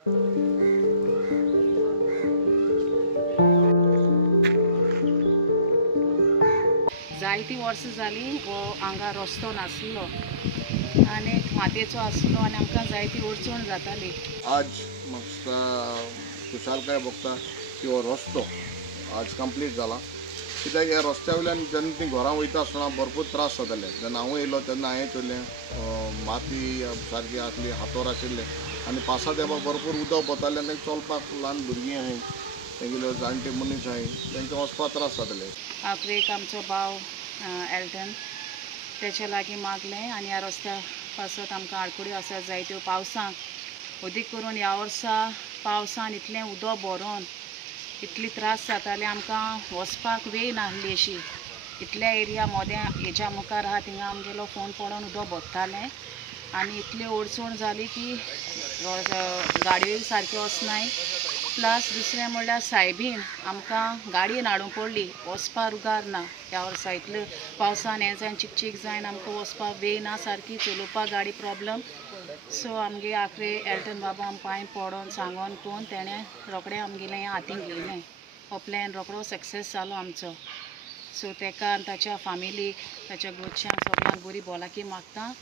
जायती वर्सां जालीं हो हांगा रस्तो नासलो आनी मातयेचो आसलो आनी आमकां जायती अडचण जाताली। आज म्हाका खुशालकाय भोगता की हो रस्तो आज कंप्लीट जाला, कित्याक ह्या रस्त्या वयल्यान जेन्ना ती घरां वयता आसतना भरपूर त्रास जाताले। जेन्ना हांव येयलो तेन्ना हांवें चोयलें माती सारकी आसली, हातोर आशिल्ले आनी पावसा तेंपाक भरपूर उदक वतालें आनी चलपाक ल्हान भुरगीं आहाय, तेंगेले जाणटे मनीस आहाय, तांकां वचपाक त्रास जाताले। एक आमचो भाव एल्टन तेच्या लागीं मागलें आनी ह्या रस्त्या पासत आमकां आडकुड्यो आसात जायत्यो पावसांक अदीक करून ह्या वर्सा पावसान इतलें उदक भरोन इतली त्रास जाताले आमकां वचपाक वेळ नासली अशी। इतल्या एरिया मोद्या हेच्या मुखार आहा थिंगा आमगेलो फोन पडोन उदक भरतालें आनी इतली अडचण जाली की गाडयोय सारक्यो वचनाय। प्लस दुसरें म्हणल्यार सायबीन आमकां गाडयेन हाडूंक पडली, वचपाक रुगार ना। ह्या वर्सा इतलें पावसान हें जायन चिकचीक जायन आमकां वचपाक वेळ ना सारकी, चलोवपाक गाडी प्रॉब्लम। सो आमगे आखरे एल्टन बाबा आमकां पांय पडोन सांगोन कोन्न तेणें रोखडें आमगेलें हें हातीन घेयलें। हो प्लॅन रोखडो सक्सेस जालो आमचो। सो तेका आनी ताच्या फॅमिलीक ताच्या घरच्यांक सगळ्यांक बरी भलायकी मागता।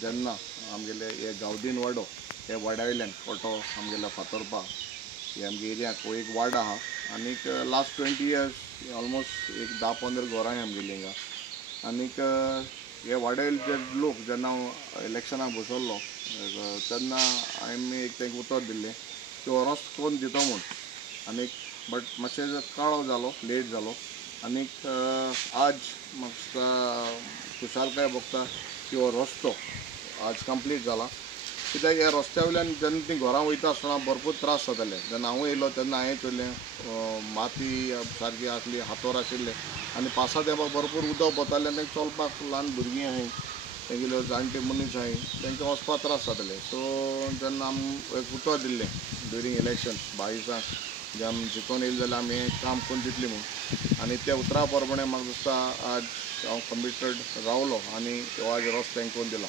जेन्ना आमगेले हे गांवदीन वाडो हे वाड्या वयल्यान फोटो आमगेल्या फातोरपा हे आमगे एरियाक हो एक वार्ड आहा आनीक लास्ट 20 years ऑलमोस्ट एक 10-15 घरां आमगेली हिंगा। आनीक हे वाड्यावयले जे लोक जेन्ना हांव इलेक्शनाक बसल्लो तेन्ना हांवें एक तेंका उतर दिल्लें की हो रस्तो कोन्न दितो म्हूण। आनीक बट मातशें काळो जालो, लेट जालो आनीक आज म्हाका खुशालकाय भोगता की हो रस्तो आज कंप्लीट जाला, कित्याक ह्या रस्त्या वयल्यान जेन्ना ती घरां वयता आसतना भरपूर त्रास जाताले। जेन्ना हांव येयलो तेन्ना हांवें चोयलें माती सारकी आसली, हातोर आशिल्ले आनी पावसा तेंपाक भरपूर उदक वतालें आनी चलपाक ल्हान भुरगीं आहाय, तेंगेले जाणटे मनीस आहाय, तांकां वचपाक त्रास जाताले। सो जेन्ना आमी एक उतर दिल्लें ड्युरींग इलेक्शन 22 जे आमी जिखोन येयले जाल्यार आमी हें काम करून दितलें म्हूण, आनी त्या उतरा प्रमाणे म्हाका दिसता आज हांव कमिटेड रावलो आनी हो आज रस्तो हें करून दिला।